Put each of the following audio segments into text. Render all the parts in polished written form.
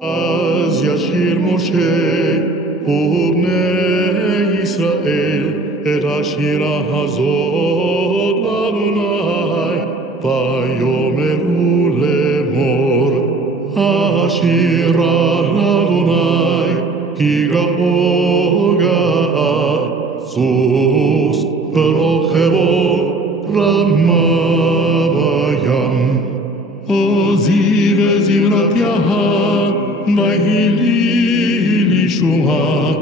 אז ישיר משה ובני ישראל את השירה הזאת לאדוני, ויאמרו לאמור, השירה לאדוני, כי גאו גאה, סוס ורוכבו רמה בים. עוזי וזמרת יהב, ויהי לי שמועה,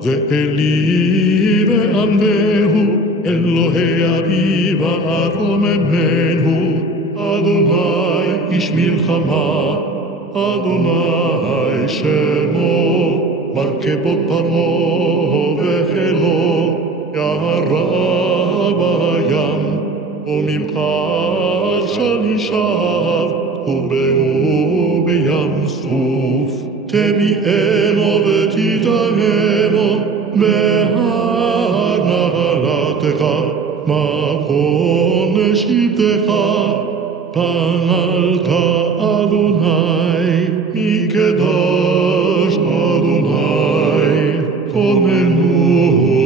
זה אלי ועמדהו, אלוהי אבי וארוממנו, אדוני איש מלחמה, אדוני שמו, מרכבות פרעה וחילו, ירה בים, וממך שלישיו, ובהו בים סוף. תביאנו ותטעמו בהר נחלתך, מכון לשבטך, פעלת אדוני, מקדש אדוני, קומנו